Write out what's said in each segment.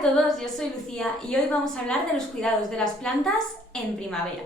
a todos, yo soy Lucía y hoy vamos a hablar de los cuidados de las plantas en primavera.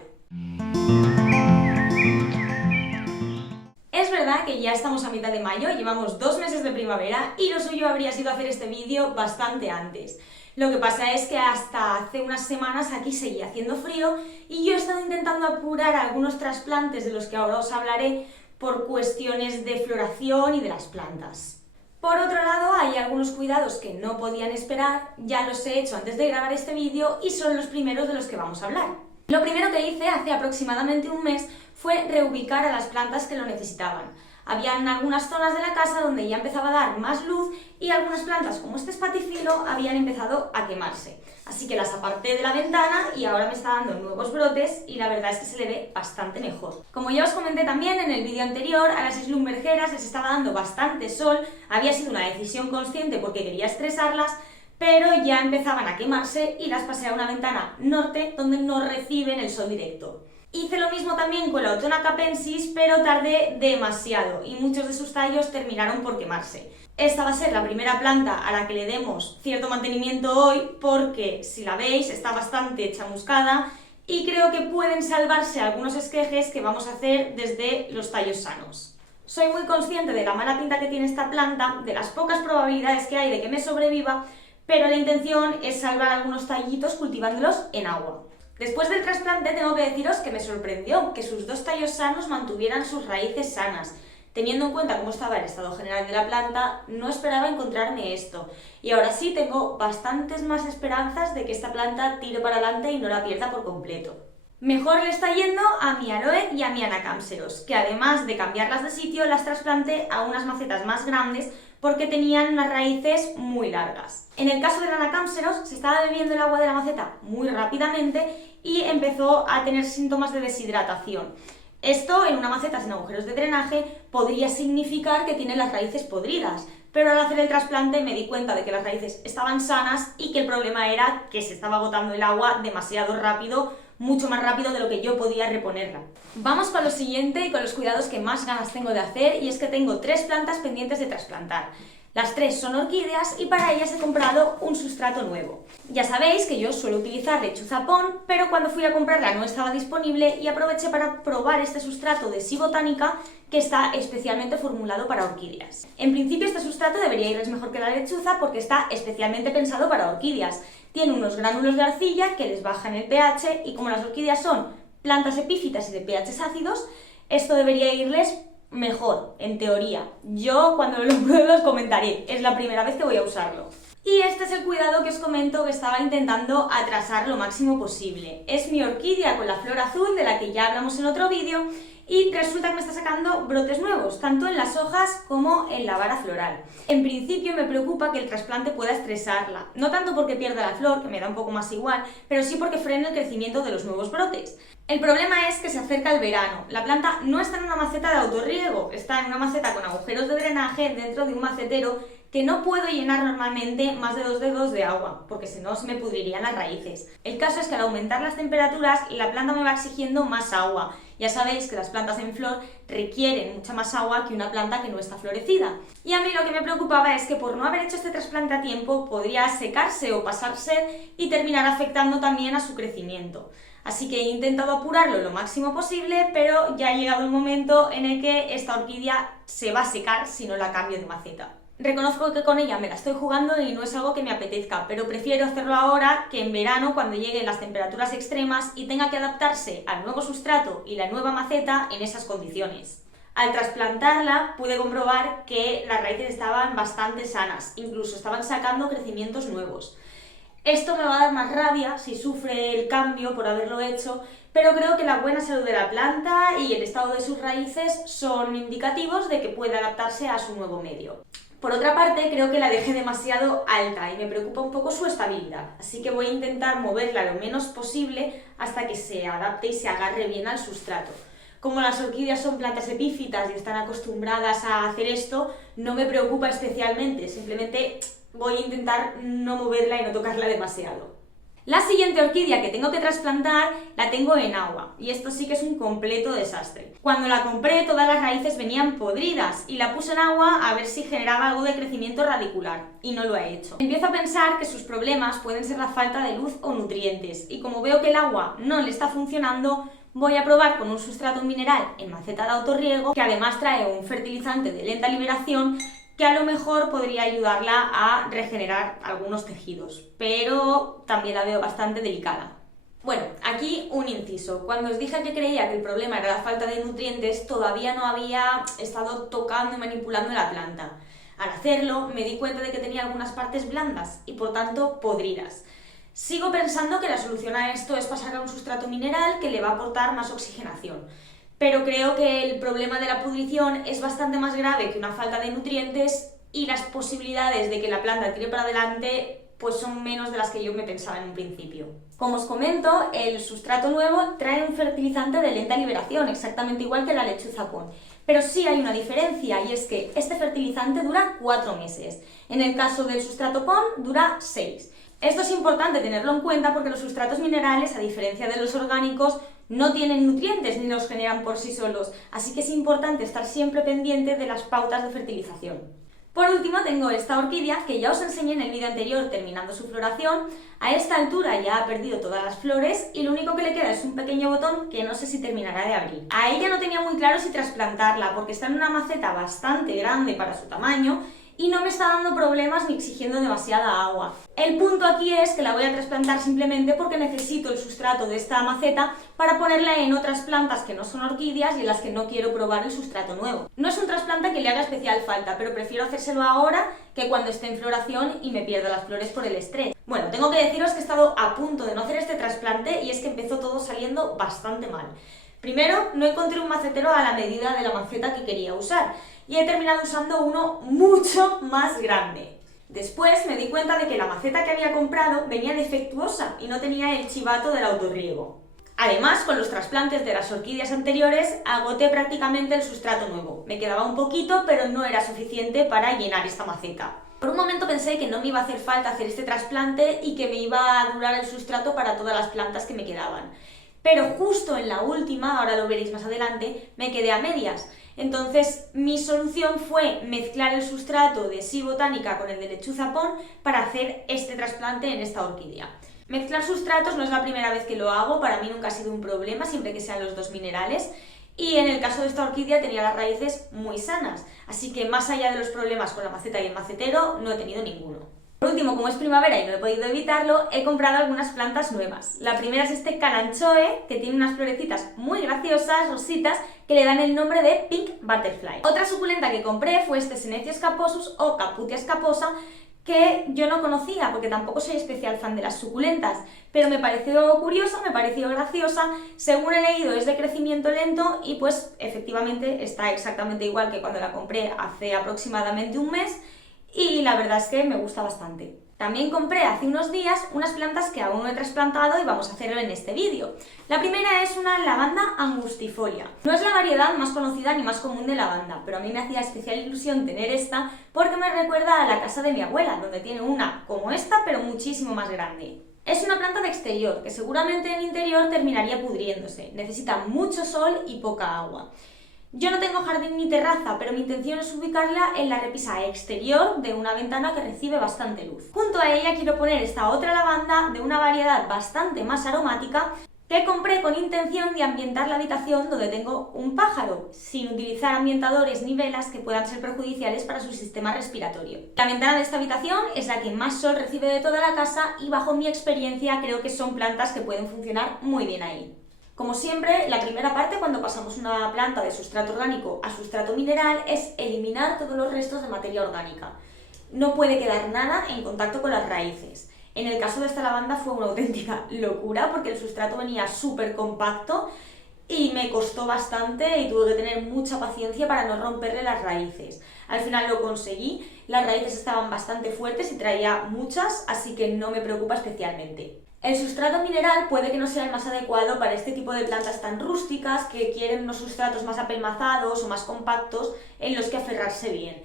Es verdad que ya estamos a mitad de mayo, llevamos 2 meses de primavera y lo suyo habría sido hacer este vídeo bastante antes. Lo que pasa es que hasta hace unas semanas aquí seguía haciendo frío y yo he estado intentando apurar algunos trasplantes de los que ahora os hablaré por cuestiones de floración y de las plantas. Por otro lado, hay algunos cuidados que no podían esperar, ya los he hecho antes de grabar este vídeo y son los primeros de los que vamos a hablar. Lo primero que hice hace aproximadamente un mes fue reubicar a las plantas que lo necesitaban. Habían algunas zonas de la casa donde ya empezaba a dar más luz y algunas plantas, como este espatifilo, habían empezado a quemarse. Así que las aparté de la ventana y ahora me está dando nuevos brotes y la verdad es que se le ve bastante mejor. Como ya os comenté también en el vídeo anterior, a las slumbergeras les estaba dando bastante sol, había sido una decisión consciente porque quería estresarlas, pero ya empezaban a quemarse y las pasé a una ventana norte donde no reciben el sol directo. Hice lo mismo también con la Otona capensis, pero tardé demasiado y muchos de sus tallos terminaron por quemarse. Esta va a ser la primera planta a la que le demos cierto mantenimiento hoy porque, si la veis, está bastante chamuscada y creo que pueden salvarse algunos esquejes que vamos a hacer desde los tallos sanos. Soy muy consciente de la mala pinta que tiene esta planta, de las pocas probabilidades que hay de que me sobreviva, pero la intención es salvar algunos tallitos cultivándolos en agua. Después del trasplante tengo que deciros que me sorprendió que sus 2 tallos sanos mantuvieran sus raíces sanas. Teniendo en cuenta cómo estaba el estado general de la planta, no esperaba encontrarme esto. Y ahora sí tengo bastantes más esperanzas de que esta planta tire para adelante y no la pierda por completo. Mejor le está yendo a mi aloe y a mi anacampseros, que además de cambiarlas de sitio, las trasplanté a unas macetas más grandes porque tenían unas raíces muy largas. En el caso del anacampseros, se estaba bebiendo el agua de la maceta muy rápidamente y empezó a tener síntomas de deshidratación. Esto, en una maceta sin agujeros de drenaje, podría significar que tiene las raíces podridas, pero al hacer el trasplante me di cuenta de que las raíces estaban sanas y que el problema era que se estaba agotando el agua demasiado rápido, mucho más rápido de lo que yo podía reponerla. Vamos con lo siguiente y con los cuidados que más ganas tengo de hacer, y es que tengo 3 plantas pendientes de trasplantar. Las 3 son orquídeas y para ellas he comprado un sustrato nuevo. Ya sabéis que yo suelo utilizar lechuza pon, pero cuando fui a comprarla no estaba disponible y aproveché para probar este sustrato de Si Botánica que está especialmente formulado para orquídeas. En principio este sustrato debería irles mejor que la lechuza porque está especialmente pensado para orquídeas. Tiene unos gránulos de arcilla que les bajan el pH y como las orquídeas son plantas epífitas y de pHs ácidos, esto debería irles mejor, en teoría. Yo cuando lo pruebe os comentaré, es la primera vez que voy a usarlo. Y este es el cuidado que os comento que estaba intentando atrasar lo máximo posible. Es mi orquídea con la flor azul, de la que ya hablamos en otro vídeo, y resulta que me está sacando brotes nuevos, tanto en las hojas como en la vara floral. En principio me preocupa que el trasplante pueda estresarla, no tanto porque pierda la flor, que me da un poco más igual, pero sí porque frene el crecimiento de los nuevos brotes. El problema es que se acerca el verano. La planta no está en una maceta de autorriego, está en una maceta con agujeros de drenaje dentro de un macetero que no puedo llenar normalmente más de 2 dedos de agua, porque si no se me pudrirían las raíces. El caso es que al aumentar las temperaturas, la planta me va exigiendo más agua. Ya sabéis que las plantas en flor requieren mucha más agua que una planta que no está florecida. Y a mí lo que me preocupaba es que por no haber hecho este trasplante a tiempo, podría secarse o pasar sed y terminar afectando también a su crecimiento. Así que he intentado apurarlo lo máximo posible, pero ya ha llegado el momento en el que esta orquídea se va a secar si no la cambio de maceta. Reconozco que con ella me la estoy jugando y no es algo que me apetezca, pero prefiero hacerlo ahora que en verano cuando lleguen las temperaturas extremas y tenga que adaptarse al nuevo sustrato y la nueva maceta en esas condiciones. Al trasplantarla pude comprobar que las raíces estaban bastante sanas, incluso estaban sacando crecimientos nuevos. Esto me va a dar más rabia si sufre el cambio por haberlo hecho, pero creo que la buena salud de la planta y el estado de sus raíces son indicativos de que puede adaptarse a su nuevo medio. Por otra parte, creo que la dejé demasiado alta y me preocupa un poco su estabilidad, así que voy a intentar moverla lo menos posible hasta que se adapte y se agarre bien al sustrato. Como las orquídeas son plantas epífitas y están acostumbradas a hacer esto, no me preocupa especialmente, simplemente voy a intentar no moverla y no tocarla demasiado. La siguiente orquídea que tengo que trasplantar la tengo en agua y esto sí que es un completo desastre. Cuando la compré todas las raíces venían podridas y la puse en agua a ver si generaba algo de crecimiento radicular y no lo ha hecho. Empiezo a pensar que sus problemas pueden ser la falta de luz o nutrientes y como veo que el agua no le está funcionando, voy a probar con un sustrato mineral en maceta de autorriego que además trae un fertilizante de lenta liberación que a lo mejor podría ayudarla a regenerar algunos tejidos, pero también la veo bastante delicada. Bueno, aquí un inciso. Cuando os dije que creía que el problema era la falta de nutrientes, todavía no había estado tocando y manipulando la planta. Al hacerlo, me di cuenta de que tenía algunas partes blandas y por tanto podridas. Sigo pensando que la solución a esto es pasar a un sustrato mineral que le va a aportar más oxigenación. Pero creo que el problema de la pudrición es bastante más grave que una falta de nutrientes y las posibilidades de que la planta tire para adelante pues son menos de las que yo me pensaba en un principio. Como os comento, el sustrato nuevo trae un fertilizante de lenta liberación, exactamente igual que la lechuza pon. Pero sí hay una diferencia y es que este fertilizante dura 4 meses. En el caso del sustrato pon dura 6. Esto es importante tenerlo en cuenta porque los sustratos minerales, a diferencia de los orgánicos, no tienen nutrientes ni los generan por sí solos, así que es importante estar siempre pendiente de las pautas de fertilización. Por último tengo esta orquídea que ya os enseñé en el vídeo anterior terminando su floración. A esta altura ya ha perdido todas las flores y lo único que le queda es un pequeño botón que no sé si terminará de abrir. A ella no tenía muy claro si trasplantarla porque está en una maceta bastante grande para su tamaño y no me está dando problemas ni exigiendo demasiada agua. El punto aquí es que la voy a trasplantar simplemente porque necesito el sustrato de esta maceta para ponerla en otras plantas que no son orquídeas y en las que no quiero probar el sustrato nuevo. No es un trasplante que le haga especial falta, pero prefiero hacérselo ahora que cuando esté en floración y me pierda las flores por el estrés. Bueno, tengo que deciros que he estado a punto de no hacer este trasplante y es que empezó todo saliendo bastante mal. Primero, no encontré un macetero a la medida de la maceta que quería usar y he terminado usando uno mucho más grande. Después me di cuenta de que la maceta que había comprado venía defectuosa y no tenía el chivato del autorriego. Además, con los trasplantes de las orquídeas anteriores, agoté prácticamente el sustrato nuevo. Me quedaba un poquito, pero no era suficiente para llenar esta maceta. Por un momento pensé que no me iba a hacer falta hacer este trasplante y que me iba a durar el sustrato para todas las plantas que me quedaban. Pero justo en la última, ahora lo veréis más adelante, me quedé a medias. Entonces mi solución fue mezclar el sustrato de Sea Botanica con el de lechuza pon para hacer este trasplante en esta orquídea. Mezclar sustratos no es la primera vez que lo hago, para mí nunca ha sido un problema, siempre que sean los dos minerales. Y en el caso de esta orquídea tenía las raíces muy sanas, así que más allá de los problemas con la maceta y el macetero, no he tenido ninguno. Por último, como es primavera y no he podido evitarlo, he comprado algunas plantas nuevas. La primera es este Kalanchoe, que tiene unas florecitas muy graciosas, rositas, que le dan el nombre de Pink Butterfly. Otra suculenta que compré fue este Senecio scaposus o Caputia scaposa, que yo no conocía porque tampoco soy especial fan de las suculentas, pero me pareció curiosa, me pareció graciosa, según he leído es de crecimiento lento y pues efectivamente está exactamente igual que cuando la compré hace aproximadamente un mes y la verdad es que me gusta bastante. También compré hace unos días unas plantas que aún no he trasplantado y vamos a hacerlo en este vídeo. La primera es una lavanda angustifolia. No es la variedad más conocida ni más común de lavanda, pero a mí me hacía especial ilusión tener esta porque me recuerda a la casa de mi abuela, donde tiene una como esta, pero muchísimo más grande. Es una planta de exterior, que seguramente en interior terminaría pudriéndose. Necesita mucho sol y poca agua. Yo no tengo jardín ni terraza, pero mi intención es ubicarla en la repisa exterior de una ventana que recibe bastante luz. Junto a ella quiero poner esta otra lavanda de una variedad bastante más aromática que compré con intención de ambientar la habitación donde tengo un pájaro, sin utilizar ambientadores ni velas que puedan ser perjudiciales para su sistema respiratorio. La ventana de esta habitación es la que más sol recibe de toda la casa y bajo mi experiencia creo que son plantas que pueden funcionar muy bien ahí. Como siempre, la primera parte cuando pasamos una planta de sustrato orgánico a sustrato mineral es eliminar todos los restos de materia orgánica. No puede quedar nada en contacto con las raíces. En el caso de esta lavanda fue una auténtica locura porque el sustrato venía súper compacto y me costó bastante y tuve que tener mucha paciencia para no romperle las raíces. Al final lo conseguí, las raíces estaban bastante fuertes y traía muchas, así que no me preocupa especialmente. El sustrato mineral puede que no sea el más adecuado para este tipo de plantas tan rústicas que quieren unos sustratos más apelmazados o más compactos en los que aferrarse bien.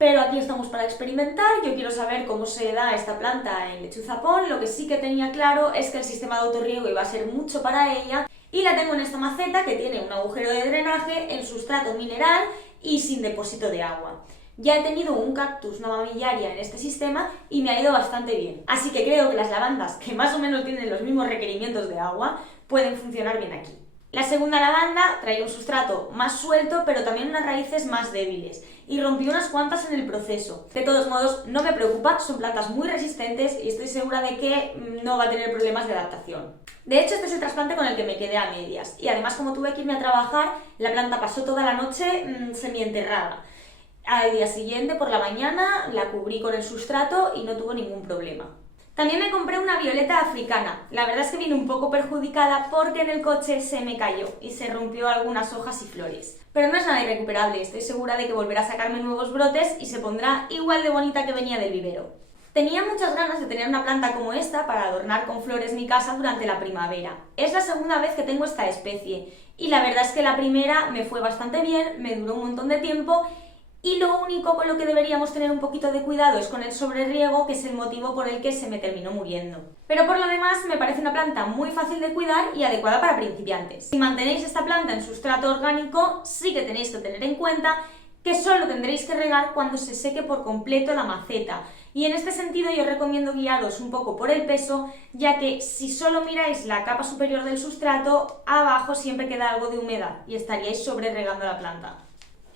Pero aquí estamos para experimentar, yo quiero saber cómo se da esta planta en lechuza pon. Lo que sí que tenía claro es que el sistema de autorriego iba a ser mucho para ella, y la tengo en esta maceta que tiene un agujero de drenaje en sustrato mineral y sin depósito de agua. Ya he tenido un cactus, una mamillaria en este sistema y me ha ido bastante bien. Así que creo que las lavandas, que más o menos tienen los mismos requerimientos de agua, pueden funcionar bien aquí. La segunda lavanda traía un sustrato más suelto, pero también unas raíces más débiles, y rompí unas cuantas en el proceso. De todos modos, no me preocupa, son plantas muy resistentes y estoy segura de que no va a tener problemas de adaptación. De hecho, este es el trasplante con el que me quedé a medias, y además, como tuve que irme a trabajar, la planta pasó toda la noche semienterrada. Al día siguiente, por la mañana, la cubrí con el sustrato y no tuvo ningún problema. También me compré una violeta africana. La verdad es que viene un poco perjudicada porque en el coche se me cayó y se rompió algunas hojas y flores. Pero no es nada irrecuperable, estoy segura de que volverá a sacarme nuevos brotes y se pondrá igual de bonita que venía del vivero. Tenía muchas ganas de tener una planta como esta para adornar con flores mi casa durante la primavera. Es la segunda vez que tengo esta especie y la verdad es que la primera me fue bastante bien, me duró un montón de tiempo. Y lo único con lo que deberíamos tener un poquito de cuidado es con el sobreriego, que es el motivo por el que se me terminó muriendo. Pero por lo demás me parece una planta muy fácil de cuidar y adecuada para principiantes. Si mantenéis esta planta en sustrato orgánico, sí que tenéis que tener en cuenta que solo tendréis que regar cuando se seque por completo la maceta. Y en este sentido yo recomiendo guiaros un poco por el peso, ya que si solo miráis la capa superior del sustrato, abajo siempre queda algo de humedad y estaríais sobreregando la planta.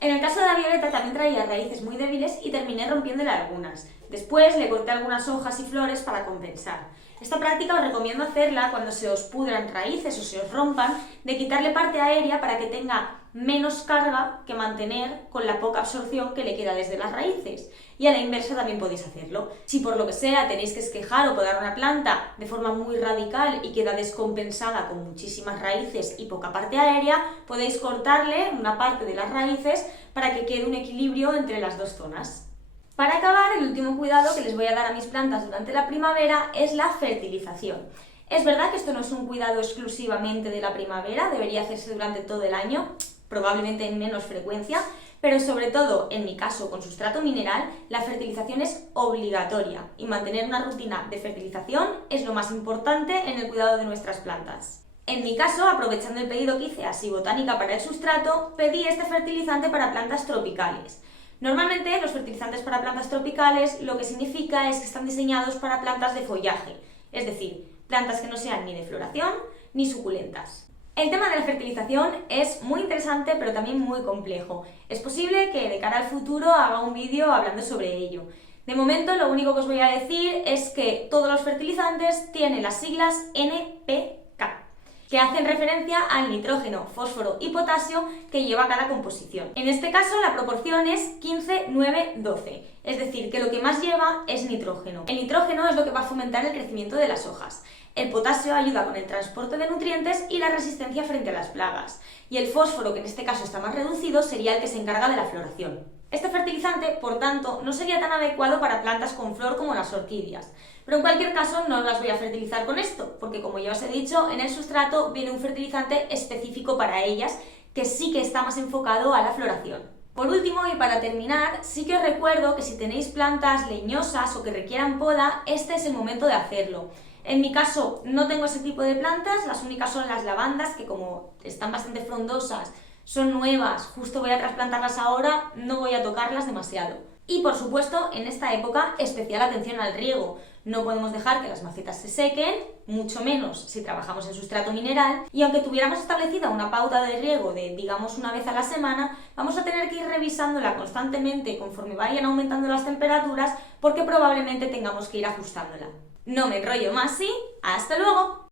En el caso de la violeta también traía raíces muy débiles y terminé rompiéndole algunas. Después le corté algunas hojas y flores para compensar. Esta práctica os recomiendo hacerla cuando se os pudran raíces o se os rompan, de quitarle parte aérea para que tenga menos carga que mantener con la poca absorción que le queda desde las raíces. Y a la inversa también podéis hacerlo. Si por lo que sea tenéis que esquejar o podar una planta de forma muy radical y queda descompensada con muchísimas raíces y poca parte aérea, podéis cortarle una parte de las raíces para que quede un equilibrio entre las dos zonas. Para acabar, el último cuidado que les voy a dar a mis plantas durante la primavera es la fertilización. Es verdad que esto no es un cuidado exclusivamente de la primavera, debería hacerse durante todo el año, probablemente en menos frecuencia, pero sobre todo, en mi caso, con sustrato mineral, la fertilización es obligatoria y mantener una rutina de fertilización es lo más importante en el cuidado de nuestras plantas. En mi caso, aprovechando el pedido que hice a Sibotánica para el sustrato, pedí este fertilizante para plantas tropicales. Normalmente los fertilizantes para plantas tropicales lo que significa es que están diseñados para plantas de follaje, es decir, plantas que no sean ni de floración ni suculentas. El tema de la fertilización es muy interesante pero también muy complejo. Es posible que de cara al futuro haga un vídeo hablando sobre ello. De momento lo único que os voy a decir es que todos los fertilizantes tienen las siglas NPK, que hacen referencia al nitrógeno, fósforo y potasio que lleva cada composición. En este caso la proporción es 15, 9, 12, es decir, que lo que más lleva es nitrógeno. El nitrógeno es lo que va a fomentar el crecimiento de las hojas. El potasio ayuda con el transporte de nutrientes y la resistencia frente a las plagas. Y el fósforo, que en este caso está más reducido, sería el que se encarga de la floración. Este fertilizante, por tanto, no sería tan adecuado para plantas con flor como las orquídeas. Pero en cualquier caso no las voy a fertilizar con esto, porque como ya os he dicho, en el sustrato viene un fertilizante específico para ellas, que sí que está más enfocado a la floración. Por último, y para terminar, sí que os recuerdo que si tenéis plantas leñosas o que requieran poda, este es el momento de hacerlo. En mi caso no tengo ese tipo de plantas, las únicas son las lavandas, que como están bastante frondosas, son nuevas, justo voy a trasplantarlas ahora, no voy a tocarlas demasiado. Y por supuesto, en esta época, especial atención al riego. No podemos dejar que las macetas se sequen, mucho menos si trabajamos en sustrato mineral, y aunque tuviéramos establecida una pauta de riego de, digamos, una vez a la semana, vamos a tener que ir revisándola constantemente conforme vayan aumentando las temperaturas, porque probablemente tengamos que ir ajustándola. No me enrollo más, ¿sí? ¡Hasta luego!